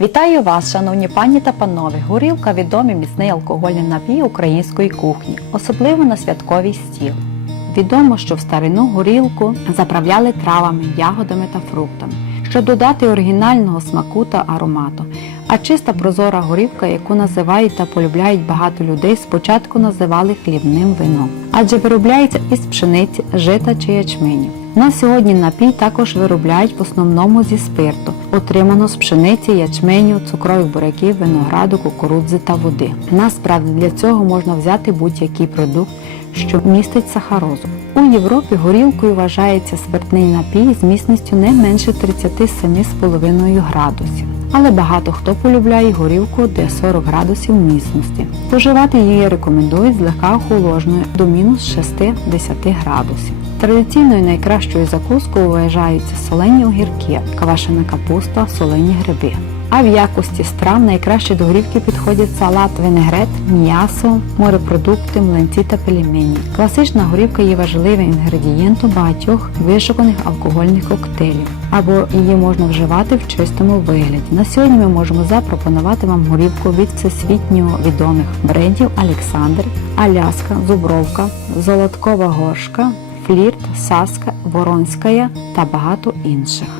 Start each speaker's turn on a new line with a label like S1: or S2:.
S1: Вітаю вас, шановні пані та панове! Горілка відомий міцний алкогольний напій української кухні, особливо на святковий стіл. Відомо, що в старину горілку заправляли травами, ягодами та фруктами, щоб додати оригінального смаку та аромату. А чиста прозора горілка, яку називають та полюбляють багато людей, спочатку називали хлібним вином, адже виробляється із пшениці, жита чи ячменю. На сьогодні напій також виробляють в основному зі спирту, отримано з пшениці, ячменю, цукрових буряків, винограду, кукурудзи та води. Насправді для цього можна взяти будь-який продукт, що містить сахарозу. У Європі горілкою вважається спиртний напій з міцністю не менше 37,5 градусів. Але багато хто полюбляє горілку, де 40 градусів міцності. Поживати її рекомендують злегка охолодженою до мінус 6-10 градусів. Традиційною найкращою закускою вважаються солені огірки, квашена капуста, солені гриби. А в якості страв найкраще до горівки підходять салат, винегрет, м'ясо, морепродукти, млинці та пельмені. Класична горівка є важливим інгредієнтом багатьох вишуканих алкогольних коктейлів, або її можна вживати в чистому вигляді. На сьогодні ми можемо запропонувати вам горівку від всесвітньо відомих брендів Олександр, Аляска, Зубровка, Золоткова горшка, Флірт, Саска, Воронська та багато інших.